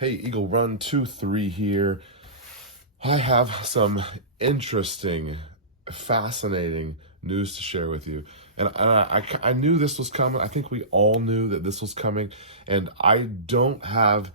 Hey, Eagle Run 2-3 here. I have some interesting, fascinating news to share with you. And I knew this was coming. I think we all knew that this was coming. And I don't have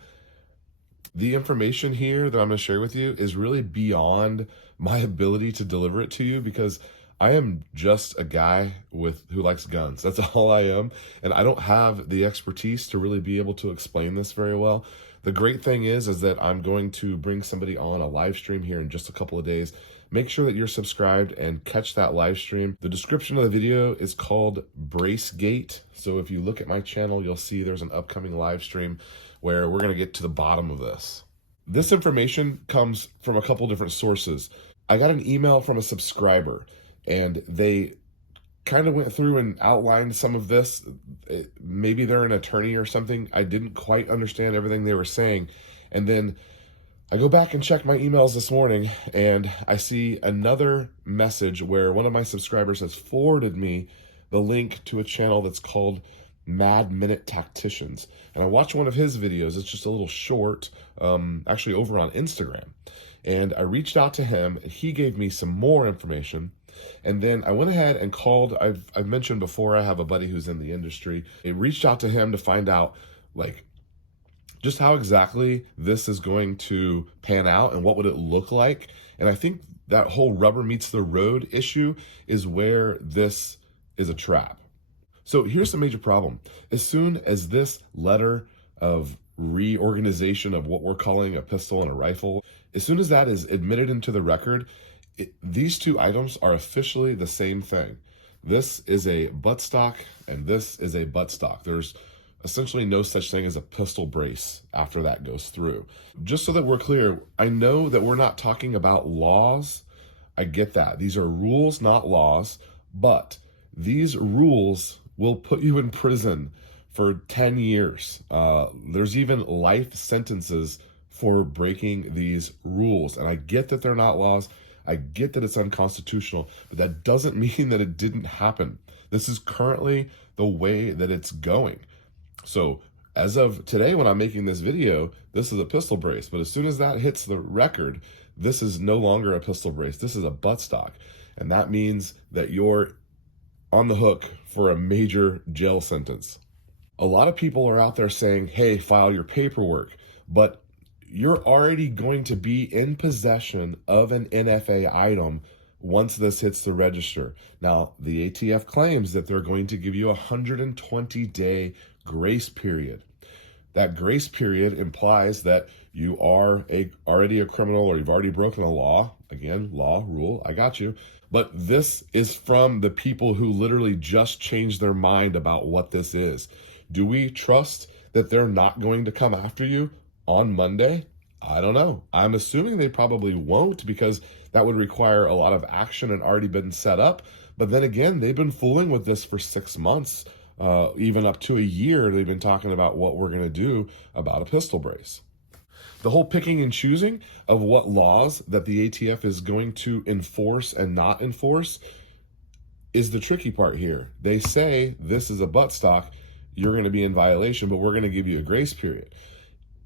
the information here that I'm going to share with you is really beyond my ability to deliver it to you because I am just a guy who likes guns. That's all I am, and I don't have the expertise to really be able to explain this very well. The great thing is that I'm going to bring somebody on a live stream here in just a couple of days. Make sure that you're subscribed and catch that live stream. The description of the video is called Bracegate. So if you look at my channel, you'll see there's an upcoming live stream where we're going to get to the bottom of this. This information comes from a couple different sources. I got an email from a subscriber, and they kind of went through and outlined some of this. Maybe they're an attorney or something. I didn't quite understand everything they were saying. And then I go back and check my emails this morning, and I see another message where one of my subscribers has forwarded me the link to a channel that's called Mad Minute Tacticians. And I watched one of his videos. It's just a little short, actually over on Instagram. And I reached out to him, and he gave me some more information. And then I went ahead and called. I've mentioned before, I have a buddy who's in the industry. I reached out to him to find out, like, just how exactly this is going to pan out and what would it look like. And I think that whole rubber meets the road issue is where this is a trap. So here's the major problem. As soon as this letter of reorganization of what we're calling a pistol and a rifle, as soon as that is admitted into the record, these two items are officially the same thing. This is a buttstock and this is a buttstock. There's essentially no such thing as a pistol brace after that goes through. Just so that we're clear, I know that we're not talking about laws. I get that. These are rules, not laws, but these rules will put you in prison for 10 years. There's even life sentences for breaking these rules. And I get that they're not laws. I get that it's unconstitutional, but that doesn't mean that it didn't happen. This is currently the way that it's going. So as of today, when I'm making this video, this is a pistol brace. But as soon as that hits the record, this is no longer a pistol brace. This is a buttstock. And that means that you're on the hook for a major jail sentence. A lot of people are out there saying, hey, file your paperwork, but you're already going to be in possession of an NFA item once this hits the register. Now, the ATF claims that they're going to give you a 120-day grace period. That grace period implies that you are already a criminal or you've already broken a law. Again, law, rule, I got you. But this is from the people who literally just changed their mind about what this is. Do we trust that they're not going to come after you on Monday? I don't know. I'm assuming they probably won't because that would require a lot of action and already been set up. But then again, they've been fooling with this for 6 months, even up to a year. They've been talking about what we're going to do about a pistol brace. The whole picking and choosing of what laws that the ATF is going to enforce and not enforce is the tricky part here. They say this is a buttstock, you're going to be in violation, but we're going to give you a grace period.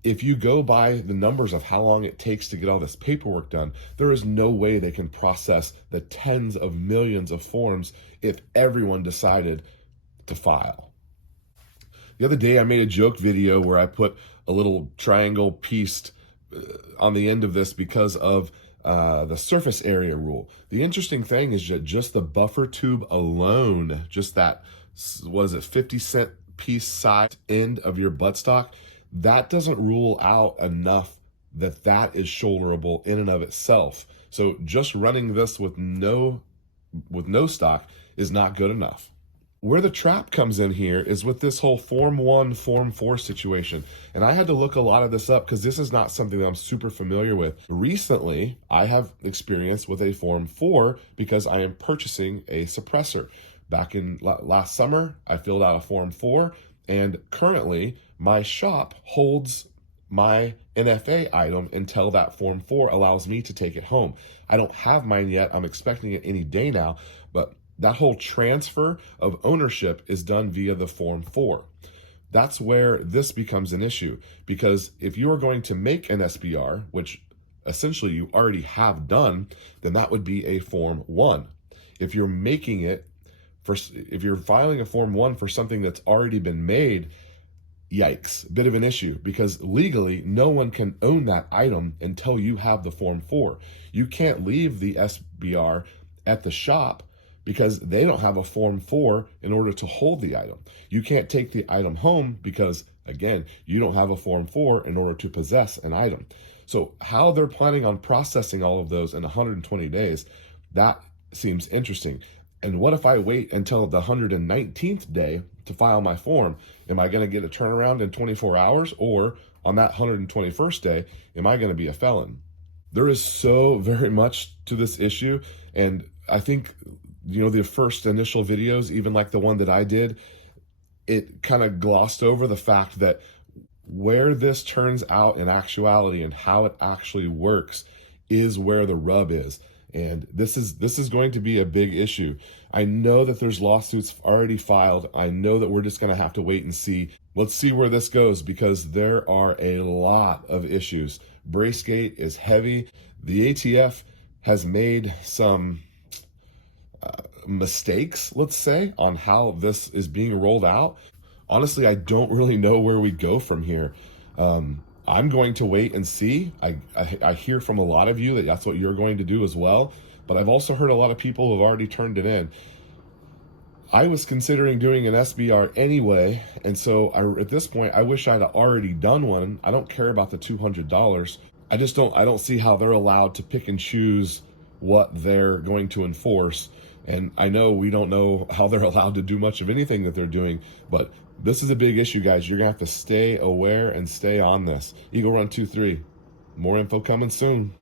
If you go by the numbers of how long it takes to get all this paperwork done, there is no way they can process the tens of millions of forms if everyone decided to file. The other day I made a joke video where I put a little triangle pieced on the end of this because of the surface area rule. The interesting thing is that just the buffer tube alone, just that, what is it, 50-cent piece size end of your buttstock, that doesn't rule out enough that that is shoulderable in and of itself. So just running this with no stock is not good enough. Where the trap comes in here is with this whole Form 1, Form 4 situation. And I had to look a lot of this up because this is not something that I'm super familiar with. Recently, I have experience with a Form 4 because I am purchasing a suppressor. Back in last summer, I filled out a Form 4, and currently my shop holds my NFA item until that Form 4 allows me to take it home. I don't have mine yet. I'm expecting it any day now, but that whole transfer of ownership is done via the Form 4. That's where this becomes an issue, because if you are going to make an SBR, which essentially you already have done, then that would be a Form 1. If you're making it if you're filing a Form 1 for something that's already been made, yikes, bit of an issue, because legally no one can own that item until you have the Form 4. You can't leave the SBR at the shop because they don't have a Form 4 in order to hold the item. You can't take the item home because, again, you don't have a Form 4 in order to possess an item. So how they're planning on processing all of those in 120 days, that seems interesting. And what if I wait until the 119th day to file my form? Am I going to get a turnaround in 24 hours? Or on that 121st day, am I going to be a felon? There is so very much to this issue. And I think, the first initial videos, even like the one that I did, it kind of glossed over the fact that where this turns out in actuality and how it actually works is where the rub is. And this is going to be a big issue. I know that there's lawsuits already filed. I know that we're just going to have to wait and see. Let's see where this goes, because there are a lot of issues. Bracegate is heavy. The ATF has made some mistakes, let's say, on how this is being rolled out. Honestly, I don't really know where we go from here. I'm going to wait and see. I hear from a lot of you that that's what you're going to do as well. But I've also heard a lot of people who have already turned it in. I was considering doing an SBR anyway. And so at this point, I wish I'd already done one. I don't care about the $200. I don't see how they're allowed to pick and choose what they're going to enforce. And I know we don't know how they're allowed to do much of anything that they're doing, but this is a big issue, guys. You're gonna have to stay aware and stay on this. Eagle Run 23. More info coming soon.